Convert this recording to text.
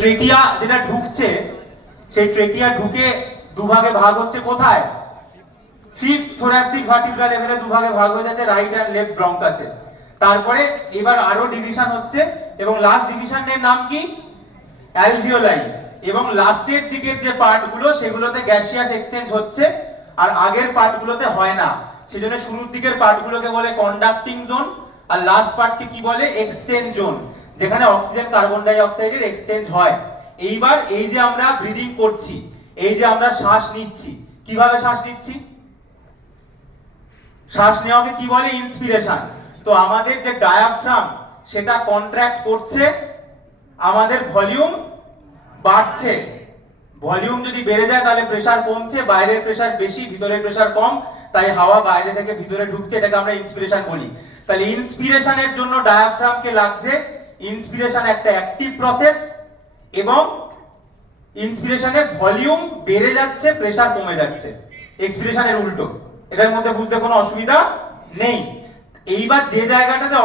ট্রেকিয়া যেটা ঢুকছে, সেই ট্রেকিয়া ঢুকে দুভাগে ভাগ হচ্ছে কোথায়? ফিফথ থোরাসিক ভার্টিব্রাল লেভেলে দুভাগে ভাগ হয়ে যাচ্ছে রাইট এন্ড লেফট ব্রঙ্কাসে। তারপরে এবার আরো ডিভিশন হচ্ছে এবং লাস্ট ডিভিশনের নাম কি? অ্যালভিওলাই। এবং লাস্টের দিকের যে পার্টগুলো সেগুলোতে গ্যাসিয়াস এক্সচেঞ্জ হচ্ছে আর আগের পার্টগুলোতে হয় না। সেজন্য শুরুর দিকের পার্টগুলোকে বলে কন্ডাক্টিং জোন আর লাস্ট পার্টকে কি বলে? এক্সচেঞ্জ জোন, যেখানে অক্সিজেন কার্বন ডাই অক্সাইডের এক্সচেঞ্জ হয়। এইবার এই যে আমরা ব্রিদিং করছি, এই যে আমরা শ্বাস নিচ্ছি, কিভাবে শ্বাস নিচ্ছি? শ্বাস নেওয়াকে কি বলে? ইন্সপিরেশন। তো আমাদের যে ডায়াফ্রাম সেটা কন্ট্রাক্ট করছে, আমাদের ভলিউম বাড়ছে। ভলিউম যদি বেড়ে যায় তাহলে প্রেসার কমছে, বাইরের প্রেসার বেশি ভিতরের প্রেসার কম, তাই হাওয়া বাইরে থেকে ভিতরে ঢুকছে, এটাকে আমরা ইন্সপিরেশন বলি। তাহলে ইন্সপিরেশনের জন্য ডায়াফ্রামকে লাগছে। ইন্সপিরেশন একটা অ্যাক্টিভ প্রসেস এবং ইন্সপিরেশনের ভলিউম বেড়ে যাচ্ছে, প্রেসার কমে যাচ্ছে। এক্সপিরেশনের উল্টো। এটার মধ্যে বুঝতে কোনো অসুবিধা নেই। এইবার যে জায়গাটাতে